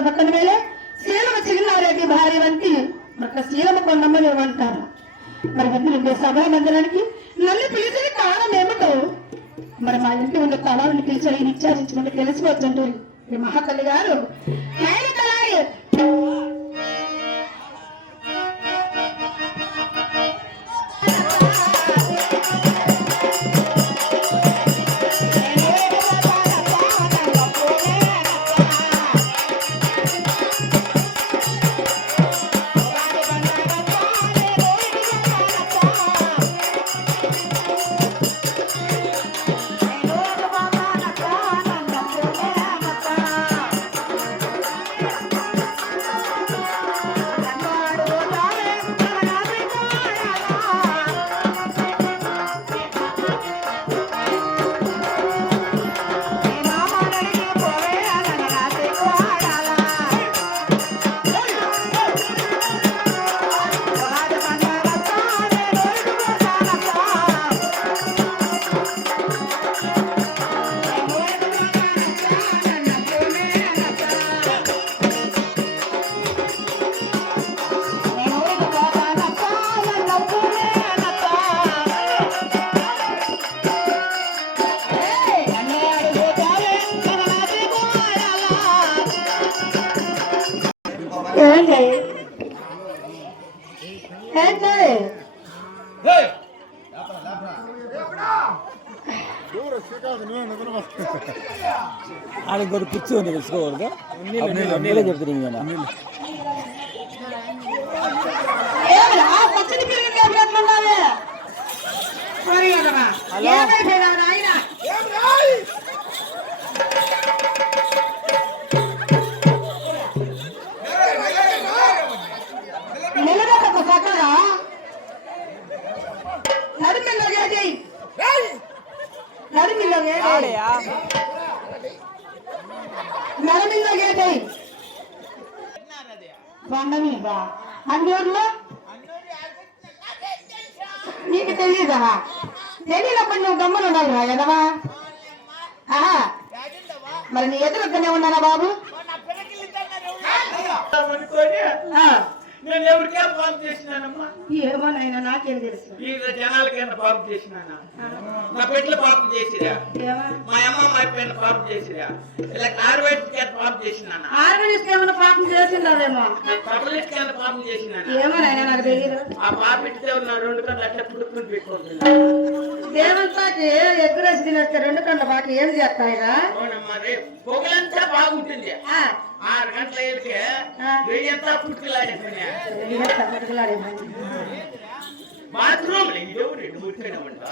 ಪದಕೊಂಡ ಮೇಲೆ ಸೀಲಮ చిరునవ్వులకి భారీ వంటి మరి సీలమ కొండమ్మని ఏమంటారు మరి ఎందుకంటే సభా మందిరానికి నన్ను పిలిచిన కారణం ఏమిటో మరి మా ఇంటి ఉన్న తలాన్ని పిలిచి ఆయన ఇచ్చారించుకుంటే మహాకళి గారు. ఆయన ஏண்டே ஏண்டே அதுக்கு ஒரு குச்சி ஒன்று வச்சுக்கோ வருது நீல கொடுத்துருங்க ஹலோ. చేసేయ్. కొండ మీద. అంగూరులో నీకు తెలీదా? తెలియనప్పుడు నువ్వు గమ్మలు ఉండాలి రా కదవా ఆహా. మరి నీ ఎదురుగానే ఉన్నానా బాబు? ఆ. నేను ఎవరికైనా పాపం చేసినానమ్మా? ఏమో నాయనా నాకేం తెలుసు. ఈ జనాలకైనా పాపం చేసినానా? నా బిడ్డలు పాపం చేసిరా? మా అమ్మ మా పైన పాపం చేసిరా? ఇలా ఆరువైపుకి పాపం చేసినానా? ఆర్గనైజ్ ఏమైనా పాపం చేసిందావేమో పబ్లిక్ పాపం చేసినానా? ఏమో నాయనా నాకు తెలియదు. ఆ పాప ఇట్టే ఉన్న రెండు కళ్ళు అట్లా పుడుకుని పెట్టుకుంటున్నా. దేవంతాకి ఎగ్గురేసి తినేస్తే రెండు కండ్ల బాకి ఏం చేస్తాయిరా? అవునమ్మా రేపు పొగలంతా బాగుంటుంది. ಆರು ಗಂಟೆ ಇದ್ಕೆ ಎತ್ತ ಪುಟ್ಕಲಾಡಿ ಬಾತ್ರೂಮ್ ಇಲ್ಲ ಇದು ಉಂಟು